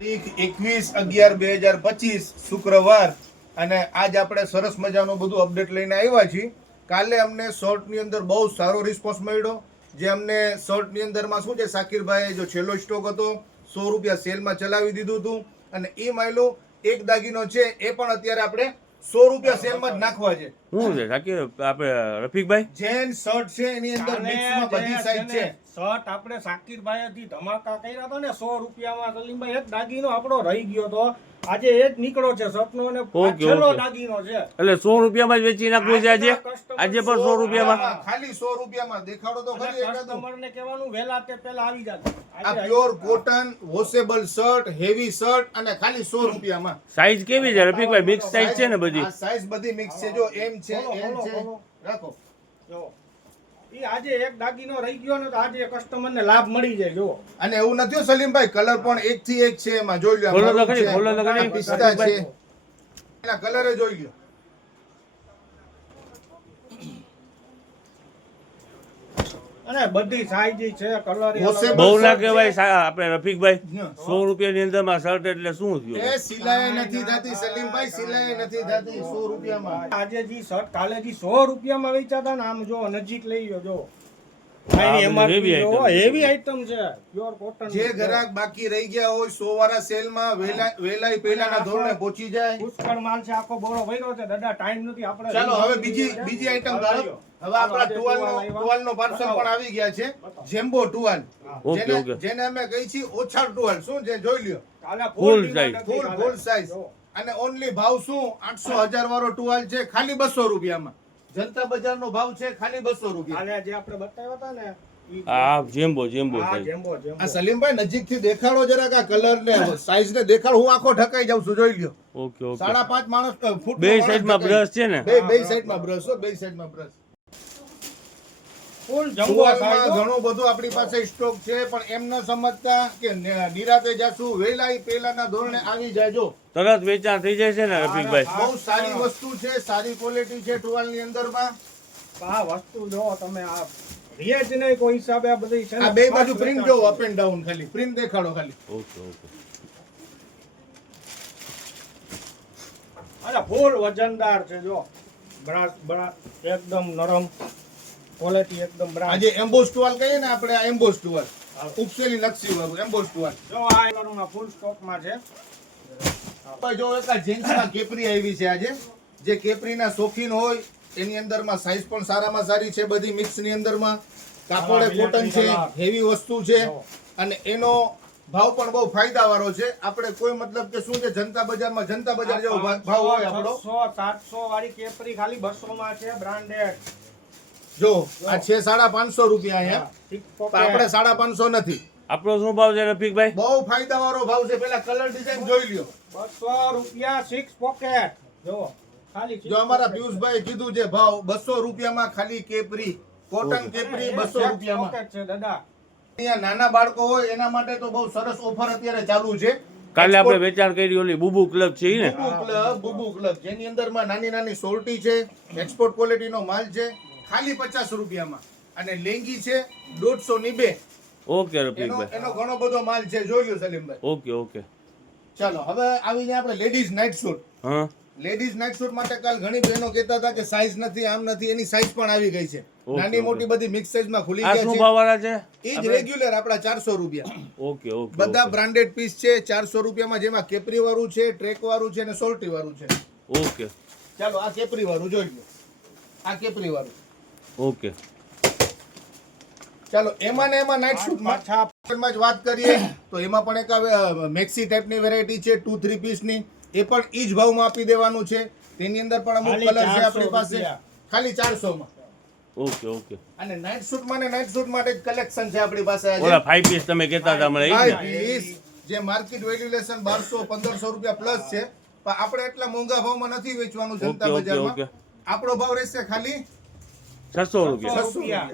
21/11/2025 શુક્રવાર અને આજ આપણે સરસ મજાનું બધું અપડેટ લઈને આવ્યા છીએ. કાલે અમને શોર્ટની અંદર બહુ સારો રિસ્પોન્સ મળ્યો. જે અમને શોર્ટની અંદરમાં શું છે, સાકિરભાઈએ જો છેલ્લો સ્ટોક હતો 100 રૂપિયા સેલમાં ચલાવી દીધું હતું અને એ માયલો એક દાગીનો છે એ પણ અત્યારે આપણે 100 રૂપિયા સેલમાં જ નાખવા છે. શું છે સાકિર આપણે રફીકભાઈ જેન શર્ટ છે એની અંદર મિક્સમાં બધી સાઈઝ છે. શર્ટ આપણે સાકિરભાઈ થી ધમાકા કર્યા હતા ને 100 રૂપિયામાં સલીમભાઈ એક દાગીનો આપણો રહી ગયો તો આજે એ જ નીકળો છે શર્ટનો અને છેલ્લો દાગીનો છે એટલે 100 રૂપિયામાં જ વેચી નાખવું છે આજે પણ 100 રૂપિયામાં ખાલી 100 રૂપિયામાં દેખાડો તો ખરી. કસ્ટમરને કહેવાનું વહેલા તે પહેલા આવી જાજો. આ pure cotton washable shirt, heavy shirt અને ખાલી 100 રૂપિયામાં. સાઈઝ કેવી છે રફીકભાઈ? મિક્સ સાઈઝ છે ને બધી? આ સાઈઝ બધી મિક્સ છે. જો એમ છે, એમ છે, રાખો. જો ઈ આજે એક દાગીનો રહી ગયો ને તો આજે કસ્ટમરને લાભ મળી જાય. જો અને એવું નથી સલીમભાઈ, કલર પણ એક થી એક છે એમાં. જોઈ લો, ખોલો તો ખરી, પિસ્તા છે, એના કલરે જોઈ લો. અને બધી સાઈઝ છે, કલર બહુ ના કહેવાય આપણે રફીકભાઈ. 100 રૂપિયાની અંદરમાં શર્ટ એટલે શું થયું? એ સિલાઈ નથી થતી સલીમભાઈ, સિલાઈ નથી થતી 100 રૂપિયામાં. આજે જી શર્ટ કાલે જી 100 રૂપિયામાં વેચાતા ને આમ જો નજીક લઈ ગયો. જો હેવી આઈટમ છે, પ્યોર કોટન. જે ગ્રાહક બાકી રહી ગયા હોય 100 વાળા સેલમાં વેલાઈ પહેલાના ધોરણે પહોંચી જાય. પુષ્કળ માલ છે, આખો બોરો ભર્યો છે દાદા, ટાઈમ નથી આપણે. ચાલો હવે બીજી આઈટમ તરફ. હવે આપણા ટુવાલ નો પાર્સલ પણ આવી ગયા છે. જેમ્બો ટુવાલ, જેને અમે કહી છીએ ઓછા ટુવાલ. શું છે જોઈ લ્યો, ફૂલ સાઈઝ. અને ઓનલી ભાવ શું 800,000 વાળો ટુવાલ છે ખાલી 200 રૂપિયામાં. જનતા બજારનો ભાવ છે ખાલી 200 રૂપિયા. અને જે આપણે બતાવ્યા હતા ને આ જેમ્બો આ સલીમભાઈ નજીકથી દેખાડો જરાક, આ કલર ને સાઈઝ ને દેખાડો. હું આખો ઢકાઈ જાઉં છું, જોઈ લ્યો. ઓકે 5.5 માણસ ફૂટ. બે સાઈડમાં બ્રશ છે ને? બે સાઈડમાં બ્રશ હો, બે સાઈડમાં બ્રશ. ફૂલ જમ્બો સાઈઝ. ઘણું બધું આપણી પાસે સ્ટોક છે, પણ એમ ન સમજતા કે નિરાતે જાશું વેલાઈ પેલાના ધોરણે આવી જાયજો, તરત વેચાણ થઈ જાય છે ને રફીકભાઈ. બહુ સારી વસ્તુ છે, સારી ક્વોલિટી છે ટુવાલની અંદરમાં. આ વસ્તુ જો તમે આ રિયાજ નહીં કોઈ હિસાબે આ બધી છે. આ બે બાજુ પ્રિન્ટ જો અપ એન્ડ ડાઉન, ખાલી પ્રિન્ટ દેખાડો ખાલી. ઓકે અરે ફૂલ વજનદાર છે. જો બ્રાસ એકદમ નરમ ક્વોલિટી, એકદમ બ્રાસ. આજે એમ્બોસ ટુવાલ કહીએ ને આપણે, આ એમ્બોસ ટુવાલ ઉપસેલી નકશી વાળું એમ્બોસ ટુવાલ. જો આ કલરમાં ફૂલ સ્ટોકમાં છે. જો એક આ જેન્ટ્સમાં કેપરી આવી છે આજે. જે કેપરીના શોખીન હોય એની અંદરમાં સાઈઝ પણ સારામાં સારી છે, બધી મિક્સની અંદરમાં. કાપડે કોટન છે, હેવી વસ્તુ છે અને એનો ભાવ પણ બહુ ફાયદાવાળો છે. આપણે કોઈ મતલબ કે શું છે, જનતા બજાર જેવો ભાવ હોય આપણો. 600-700 વાળી કેપરી ખાલી 200 માં છે, બ્રાન્ડેડ. જો આ છે 550 રૂપિયા અહીંયા, આપણે 550 નથી. આપણો શું ભાવ છે રફીકભાઈ? બહુ ફાયદાવાળો ભાવ છે. પેલા કલર ડિઝાઇન જોઈ લ્યો. 200 રૂપિયા 6 પોકેટ. જો જો અમારા પિયુષભાઈ કીધું છે ભાવ 200 રૂપિયામાં ખાલી કેપરી, કોટન કેપરી 200 રૂપિયામાં છે દાદા. અહીંયા નાના બાળકો હોય એના માટે તો બહુ સરસ ઓફર અત્યારે ચાલુ છે. કાલે આપણે વેચાણ કરી ઓલી બુબુ ક્લબ છે ને, બુબુ ક્લબ, જેની અંદરમાં નાની સોલ્ટી છે, એક્સપોર્ટ ક્વોલિટીનો માલ છે, ખાલી 50 રૂપિયામાં. અને લેંગી છે 150 ની 2. ઓકે રફીકભાઈ, એનો ઘણો બધો માલ છે, જોઈ લો સલીમભાઈ. ઓકે ચાલો હવે આવી જાય આપણે લેડીઝ નાઇટ સૂટ. હા, લેડીઝ નાઇટ સૂટ માટે કાલ ઘણી બહેનો કહેતા હતા કે સાઈઝ નથી, આમ નથી. એની સાઈઝ પણ આવી ગઈ છે, નાની મોટી બધી મિક્સ સાઈઝમાં ખુલી આ ગયા શું છે. ભાવવાળા છે? એ જ રેગ્યુલર આપડા 400 રૂપિયા. ઓકે બધા બ્રાન્ડેડ પીસ છે 400 રૂપિયામાં, જેમાં કેપરી વાળું છે, ટ્રેક વાળું છે અને સોલ્ટી વાળું છે. ઓકે ચાલો આ કેપરી વાળું જોઈ લો, આ કેપરી વાળું. ઓકે ચાલો એમાં ને એમાં નાઇટ સૂટમાં જ વાત કરીએ તો એમાં પણ એક મેક્સી ટાઈપની વેરાયટી છે 2-3 પીસની. એ પણ ઈ જ ભાવમાં આપી દેવાનું છે. તેની અંદર પણ અમુક કલર છે આપણી પાસે, ખાલી 400 માં. ઓકે અને નાઇટ સૂટમાં ને નાઇટ સૂટ માટે જ કલેક્શન છે આપણી પાસે આજે. ઓલા 5 પીસ તમે કહેતા હતા મને, 5 પીસ જે માર્કેટ વેલ્યુએશન 1200-1500 રૂપિયા પ્લસ છે, પણ આપણે એટલા મોંઘા ભાવમાં નથી વેચવાનું જનતા બજારમાં. આપણો ભાવ રહેશે ખાલી 600 રૂપિયા.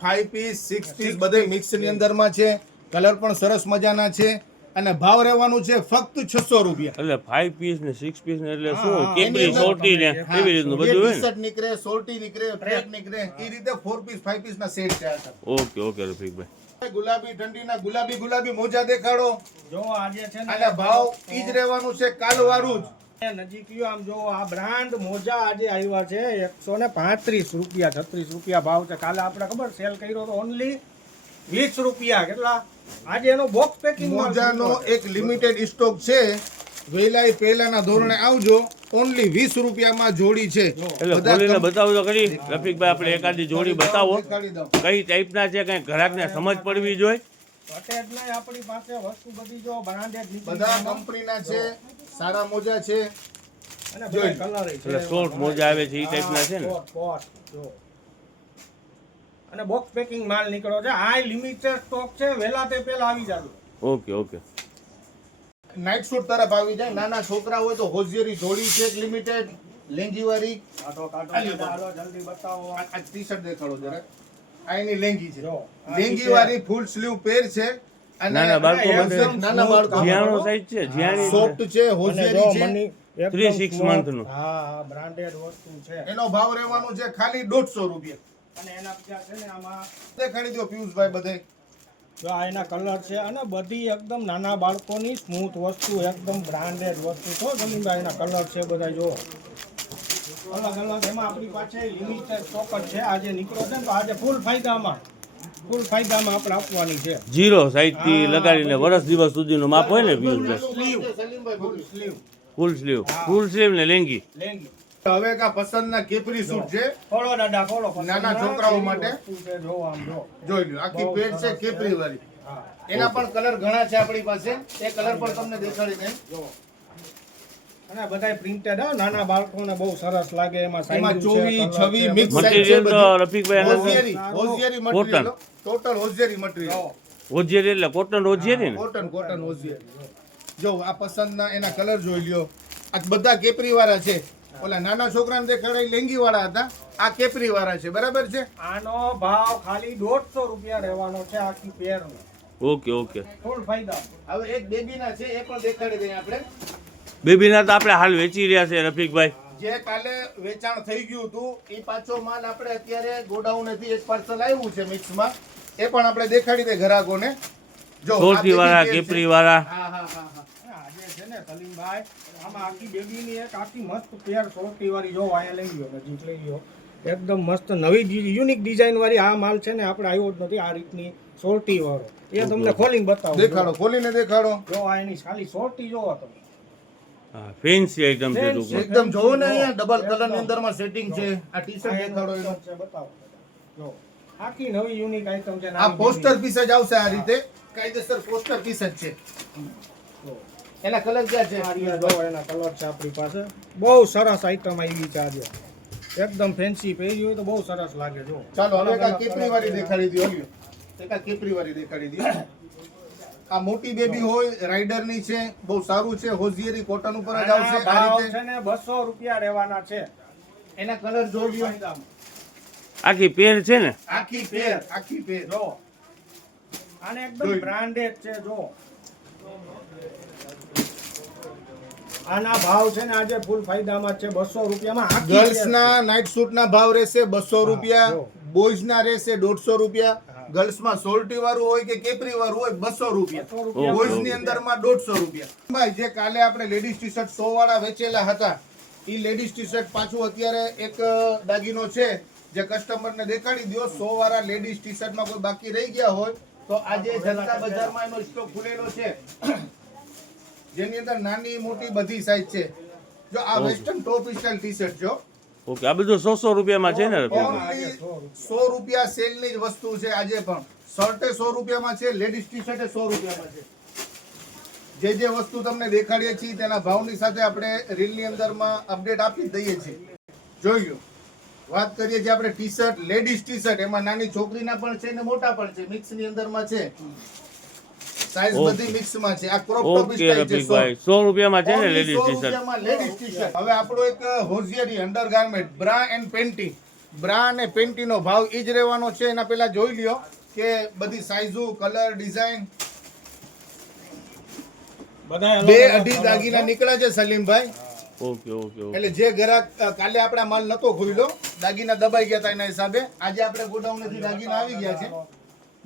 5 પીસ 6 પીસ બધે મિક્સ ની અંદરમાં છે. કલર પણ સરસ મજાના છે અને ભાવ રહેવાનું છે ફક્ત 600 રૂપિયા. એટલે 5 પીસ ને 6 પીસ ને એટલે શું કેપરી સોલ્ટી ને એવી રીતનું બધું હોય ને? ટી-શર્ટ નીકળે, સોલ્ટી નીકળે, ટ્રેક નીકળે, એ રીતે 4 પીસ 5 પીસ ના સેટ છે આ. ઓકે રફીકભાઈ. ગુલાબી ઠંડીના ગુલાબી મોજા દેખાડો. જો આજે છે ને અને ભાવ ઈ જ રહેવાનું છે કાલવારું જ. નજીક લ્યો આમ જો આ બ્રાન્ડ મોજા આજે આવ્યા છે 135 રૂપિયા 36 રૂપિયા ભાવ છે. કાલે આપણે ખબર સેલ કર્યો તો ઓનલી 20 રૂપિયા. કેટલા? આજે એનો બોક્સ પેકિંગ મોજાનો એક લિમિટેડ સ્ટોક છે. વહેલા પહેલાના ધોરણે આવજો. ઓનલી 20 રૂપિયામાં જોડી છે. એટલે ખોલીને બતાવો તો ખરી રફીકભાઈ, આપણે એકાદી જોડી બતાવો દેખાડી દઉં. કઈ ટાઈપના છે, કઈ ગ્રાહકને સમજ પડવી જોઈએ. અટેચ નહીં આપણી પાસે વસ્તુ બધી જો બ્રાન્ડેડ બધા કંપનીના છે, સારા મોજા છે. અને બધા કલર છે એટલે શોર્ટ મોજા આવે છે એ ટાઈપના છે ને. કોટ જો અને બોક્સ પેકિંગ માલ નીકળ્યો છે. આ લિમિટેડ સ્ટોક છે, વહેલા તે પહેલા આવી જાજો. Okay okay. નાઇટ સૂટ તરફ આવી જાય. નાના છોકરા હોય તો હોઝિયરી જોડી છે લિમિટેડ લેંગીવાળી. હાલો જલ્દી બતાવો. આ ટી-શર્ટ દેખાડો જરા. આ એની લેંગી છે. જો લેંગીવાળી ફૂલ સ્લીવ પેર છે. અને નાના બાળકો માટે એકદમ નાના બાળકો જીયાણો સાઈઝ છે, જીયાણી સોફ્ટ છે, અને જો હોઝિયરી છે. મની 3-6 monthનું. હા બ્રાન્ડેડ વસ્તુ છે. એનો ભાવ રહેવાનો છે ખાલી 150 રૂપિયા. અને એના બીજા છે ને આમાં દેખાડી દો પિયુષભાઈ બધે. જો આ એના કલર છે અને બધી એકદમ નાના બાળકોની સ્મૂથ વસ્તુ, એકદમ બ્રાન્ડેડ વસ્તુ તો સલીમભાઈ એના કલર છે બધા જો અલગ અલગ. એમાં આપણી પાસે લિમિટેડ સ્ટોક જ છે. આજે નીકળ્યો છે ને તો આજે ફૂલ ફાયદામાં આપણે આપવાની છે. 0 સાઈઝથી લગાડીને વર્ષ દિવસ સુધીનું માપ હોય ને પિયુષભાઈ. સલીમભાઈ ફૂલ સ્લીવ. ફૂલ સ્લીવ ને લેંગી. લેંગી હવે કા પસંદના કેપરી સૂટ છે. ખોલો દાદા ખોલો. નાના છોકરાઓ માટે. વસ્તુ છે જો આમ જો જોઈ લો આખી પેટ છે કેપરી વાળી. હા એના પણ કલર ઘણા છે આપણી પાસે. એ કલર પણ તમને દેખાડી દે. જો અને બધાય પ્રિન્ટેડ હા, નાના બાળકોને બહુ સરસ લાગે. એમાં એમાં સાઈઝ છે, 24 colour છે, 26 મિક્સ મટીરિયલ તો રફીકભાઈ એના hosiery material. Total hosiery material. Hosiery એટલે કોટન હોજિયરી ને. Cotton hosiery. જો આ પસંદના એના કલર જોઈ લ્યો. આ બધા કેપરી વાળા છે. ઓલા નાના છોકરાને દેખાડાય લેંગી વાળા હતા. આ કેપરી વાળા છે. બરાબર છે. આનો ભાવ ખાલી 150 રૂપિયા રહેવાનો છે આખી પેરનો. Okay okay. ફૂલ ફાયદા. હવે એક બેબીના છે એ પણ દેખાડી દઈએ આપણે. બેબીના તો આપણે હાલ વેચી રહ્યા છે રફીકભાઈ. જે કાલે વેચાણ થઈ ગયું હતું એ પાછો માલ આપણે અત્યારે ગોડાઉનેથી એક પાર્સલ આવ્યું છે મિક્સમાં. એ પણ આપણે દેખાડી દે ગ્રાહકોને. જો આ સોરથી વાળા, બેબી પેર છે. કેપરી વાળા. હા હા હા હા. આજે છે ને સલીમભાઈ આમાં આખી બેબીની એક આખી મસ્ત પેર સોટી વાળી જો અહીંયા લઈ ગયો નજીક લઈ ગયો. એકદમ મસ્ત નવી યુનિક ડિઝાઇન વાળી આ માલ છે ને આપણે આવ્યો જ નથી આ રીતની સોટી વાળો. એ તમને ખોલીને બતાવું. દેખાડો, ખોલીને દેખાડો. જો આ એની ખાલી સોટી જોવો તમે. હા, ફેન્સી આઈટમ છે Fancy. ટૂંકમાં. એકદમ જોવો ને અહીંયા ડબલ કલર ની અંદરમાં સેટિંગ છે. આ ટી-શર્ટ દેખાડો એનો. છે બતાવો. જો આખી નવી યુનિક આઈટમ છે. આ પોસ્ટર પીસ જ આવશે આ રીતે. કાયદેસર પોસ્ટર પીસ જ છે. જો એના કલર ક્યાં છે? આ રહ્યા જો એના કલર છે આપણી પાસે. બહુ સરસ આઈટમ આવી છે આજે. એકદમ ફેન્સી પહેરી હોય તો બહુ સરસ લાગે જો. ચાલો હવે અલગ કા અલગ કેપરી colour વાળી છે. દેખાડી દો. લ્યો. એકા કેપરી વાળી દેખાડી દો. આ મોટી બેબી હોય રાઇડર ની છે. બહુ સારું છે. હોઝિયરી કોટન ઉપર જ આવશે આના આ ભાવ રીતે. છે ને 200 રૂપિયા રહેવાના છે. એના કલર જો લ્યો. આખી પેર છે ને. આખી પેર. જો આને એકદમ જોઈ. બ્રાન્ડેડ છે જો. આના ભાવ છે ને આજે ફૂલ ફાયદામાં છે 200 રૂપિયામાં આખી ગર્લ્સ pair ના નાઇટ સૂટ ના ભાવ રહેશે 200 રૂપિયા. જો. બોયઝ ના રહેશે 150 રૂપિયા. ગર્લ્સ માં સોલ્ટી વાળું હોય કે કેપરી વાળું હોય 200 રૂપિયા. 200 રૂપિયા. બોયઝ ની અંદર માં 150 રૂપિયા. ભાઈ જે કાલે આપણે લેડીઝ ટી શર્ટ 100 વાળા વેચેલા હતા ઈ લેડીઝ ટી શર્ટ પાછું અત્યારે એક દાગીનો છે જે કસ્ટમર ને દેખાડી દો. 100 વાળા લેડીઝ ટી શર્ટ માં કોઈ બાકી રહી ગયા હોય તો આજે જનતા બજારમાં એનો સ્ટોક ખુલેલો છે જેની અંદર નાની મોટી બધી સાઈઝ છે. જો આ વેસ્ટર્ન ટોપ સ્ટાઇલ ટી શર્ટ જો ઓકે, આ બધું 100 રૂપિયામાં છે ને રફીકભાઈ. ઓનલી 100 રૂપિયા સેલ ની જ વસ્તુ છે. આજે પણ શર્ટે 100 રૂપિયામાં છે. લેડીઝ ટી શર્ટે 100 રૂપિયામાં છે. જે વસ્તુ તમને દેખાડીએ છીએ તેના ભાવની સાથે આપણે રીલની અંદરમાં અપડેટ આપી જ દઈએ છીએ. જોઈ લો. વાત કરીએ છીએ આપણે T shirt, ladies T shirt. એમાં નાની છોકરીના પણ છે ને મોટા પણ છે. મિક્સ ની અંદરમાં છે. Size Okay. બધી મિક્સ માં છે. આ ક્રોપ ટોપ ઓકે સ્ટાઇલ છે. રફીકભાઈ, 100 રૂપિયામાં છે ને Only લેડીઝ 100 ટી શર્ટ. રૂપિયામાં ladies t-shirt. હવે આપણો એક હોઝિયરી undergarment bra and panty. Bra અને પેન્ટી નો ભાવ ઈ જ રહેવાનો છે. એના પહેલા જોઈ લ્યો કે બધી સાઈઝો, કલર, ડિઝાઇન બધાય અલગ બે અલગ અઢી colour દાગીના છે. નીકળ્યા છે સલીમભાઈ. Okay okay okay. એટલે જે ગ્રાહક કાલે આપણા માલ નતો ખુલ્યો, દાગીના દબાઈ ગયા હતા એના હિસાબે આજે આપણે ગોડાઉન થી દાગીના આવી ગયા છે.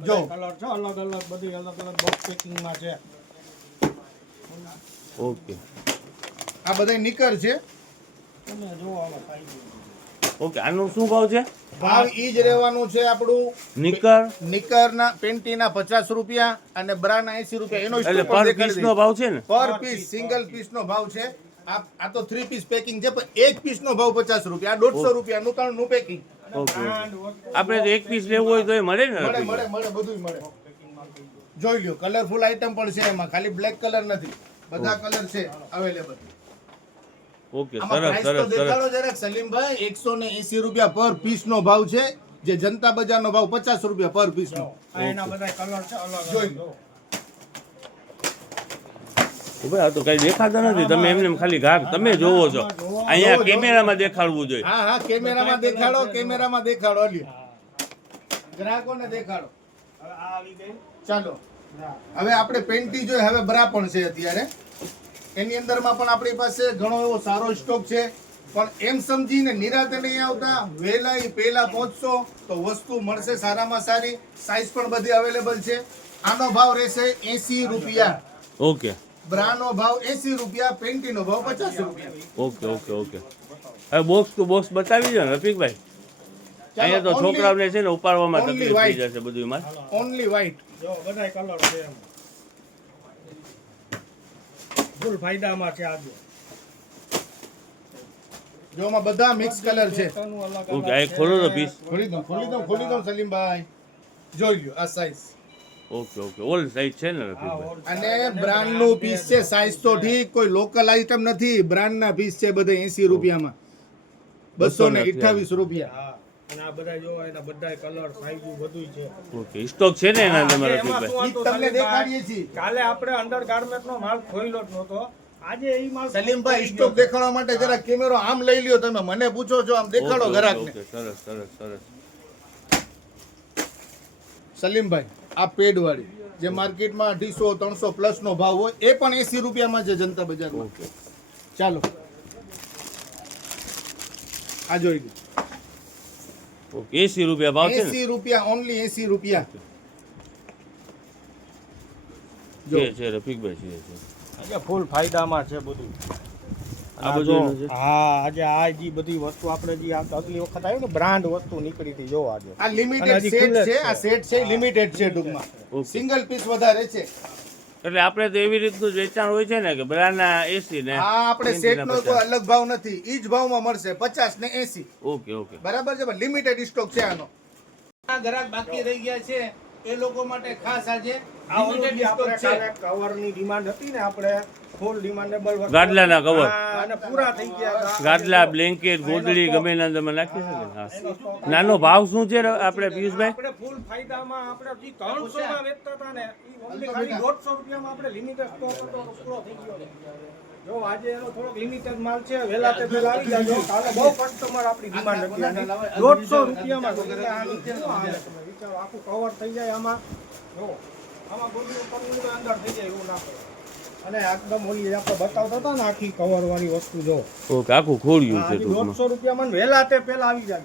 જો. કલર છે અલગ અલગ બધી અલગ અલગ બોક્સ પેકિંગમાં છે. ઓકે આ બધા નિકર છે. તમે જો આમાં ફાઈબર. ઓકે આનું શું ભાવ છે? ભાવ ઈ જ રહેવાનું છે આપણું. નિકર નિકરના પેન્ટીના 50 રૂપિયા અને બ્રાના 80 રૂપિયા. એનો એટલે સ્ટોક પણ પર દેખાડી પીસ નો ભાવ છે ને? પર પીસ સિંગલ પીસ નો ભાવ છે. આ તો 3 પીસ પેકિંગ છે પણ એક પીસ નો ભાવ 50 રૂપિયા. આ 150 રૂપિયાનું ત્રણનું પેકિંગ. ઓકે બ્રાન્ડ વસ્તુ આપણે તો એક પીસ લેવું હોય તો એ મળે ને મળે રફીકભાઈ? મળે મળે બધુંય મળે. જોઈ લ્યો કલરફુલ આઈટમ પણ છે એમાં. ખાલી બ્લેક કલર નથી, બધા કલર છે અવેલેબલ. ઓકે આમાં સરસ price તો સરસ સરસ દેખાડો જરાક સલીમભાઈ. 180 રૂપિયા પર પીસ નો ભાવ છે, જે જનતા બજારનો ભાવ 50 રૂપિયા પર પીસ નો. આ એના બધા કલર છે અલગ જોઈ અલગ. લો. ભાઈ આ તો કઈ દેખાતા નથી, તમે એમને એમ ખાલી ઘાક તમે જોવો છો. અહીંયા કેમેરામાં દેખાડવું જોઈએ. હા હા કેમેરામાં દેખાડો, કેમેરામાં દેખાડો. લ્યો ગ્રાહકોને દેખાડો. હવે આ આવી ગઈ. ચાલો હવે આપણે પેન્ટી જોઈએ. હવે બ્રા પણ છે અત્યારે. એની અંદરમાં પણ આપણી પાસે ઘણો એવો સારો સ્ટોક છે. પણ એમ સમજીને નિરાતે નહીં આવતા, વહેલા પહેલા પહોંચશો તો વસ્તુ મળશે સારામાં સારી. સાઈઝ પણ બધી અવેલેબલ છે. આનો ભાવ રહેશે 80 રૂપિયા. ઓકે બ્રાનો ભાવ 80 રૂપિયા, પેન્ટીનો ભાવ 50 રૂપિયા. ઓકે ઓકે ઓકે હવે બોક્સ ટુ બોક્સ બતાવી દો ને રફીકભાઈ. અહીંયા તો છોકરાઓને છે ને ઉપાડવામાં only તકલીફ થઈ white. જશે બધું એમાં. Only white. જો બધાય કલર છે એમ. ફૂલ ફાયદામાં છે આજે. જો આમાં બધા મિક્સ કલર છે. ત્રણનું અલગ અલગ ઓકે આ એક છે. ખોલો તો પીસ. ખોલી દો સલીમભાઈ. જોઈ લ્યો આ size. Okay okay all size છે ને હા, રફીકભાઈ? ઓર- અને બ્રાન્ડનું પીસ છે. સાઈઝ તો ઠીક, કોઈ લોકલ આઈટમ નથી. બ્રાન્ડના પીસ છે બધે 80 રૂપિયામાં. 228 રૂપિયા. હા અને આ બધા જો એના બધા કલર સાઈઝ બધું છે. ઓકે સ્ટોક છે ને એના આજે તમારા એમાં રફીકભાઈ? શું ઈ હતું તમને સલીમભાઈ? દેખાડીએ છીએ. કાલે આપણે અંડર ગાર્મેન્ટનો માલ ખોઈલો જ નહોતો. આજે એ માલ સલીમભાઈ સ્ટોક દેખાડવા માટે જરા કેમેરો આમ લઈ લ્યો. તમે મને પૂછો છો, આમ દેખાડો ઓકે, ગ્રાહકને. ઓકે સરસ સરસ સરસ. સલીમભાઈ આ પેડ વાળી જે માર્કેટમાં 250-300 પ્લસ નો ભાવ હોય, એ પણ 80 રૂપિયામાં છે જનતા બજારમાં. ઓકે ચાલો આ જોઈ લો. ઓકે 80 રૂપિયા ભાવ છે ને? 80 રૂપિયા, ઓનલી 80 રૂપિયા. છે રફીકભાઈ છે આજે ફૂલ ફાયદામાં છે બધું. આ બધું એનું છે? હા આજે આ જે બધી વસ્તુ આપણે જે આ અગલી વખત આવી ને બ્રાન્ડ વસ્તુ નીકળી હતી જો આજે. આ લિમિટેડ અને હજી સેટ ખુલ્લે જ છે. છે. આ સેટ છે લિમિટેડ છે ટૂંકમાં. ઓકે. સિંગલ પીસ વધારે છે. એટલે આપણે તો એવી રીતનું જ વેચાણ હોય છે ને કે બ્રાના 80 ને આ આપણે 20 સેટ ના નો 50. કોઈ અલગ ભાવ નથી. ઈ જ ભાવમાં મળશે 50 ને 80. ઓકે ઓકે બરાબર છે. લિમિટેડ સ્ટોક છે આનો. આ ગ્રાહક બાકી રહી ગયા છે એ લોકો માટે ખાસ આજે આ ઓલું લિમિટેડ જે સ્ટોક આપણે છે. કાલે કવરની ડિમાન્ડ હતી ને આપણે ફૂલ ડિમાન્ડેબલ વસ્તુ ગાદલાના કવર. હા, અને પૂરા થઈ ગયા હતા. ગાદલા બ્લેન્કેટ ગોદડી ગમે ના તમે નાખી શકો ને? હા નાનો ભાવ શું છે આપણે પિયુષભાઈ? આપણે ફૂલ ફાયદામાં આપણે જે 300 માં વેચતા હતા ને ઈ only ખાલી 150 રૂપિયામાં આપણે લિમિટેડ સ્ટોક હતો તો પૂરો થઈ ગયો છે. જો આજે એનો થોડોક લિમિટેડ માલ છે, વહેલા તે વહેલા આવી જાજો. કાલે બહુ કસ્ટમર આપણી ડિમાન્ડ હતી આની. 150 રૂપિયામાં તો એટલે આ નીચે શું હાલે તમે વિચારો, આખું કવર થઈ જાય આમાં. જો આમાં બધું પગલું અંદર થઈ જાય એવું ના પડે. અને એકદમ ઓલી આપણે બતાવતા હતા ને આખી કવર વાળી વસ્તુ જો ઓકે આખું ખોલ્યું છે આ ટૂંકમાં. 150 રૂપિયામાં ને વહેલા તે પહેલા આવી જાય.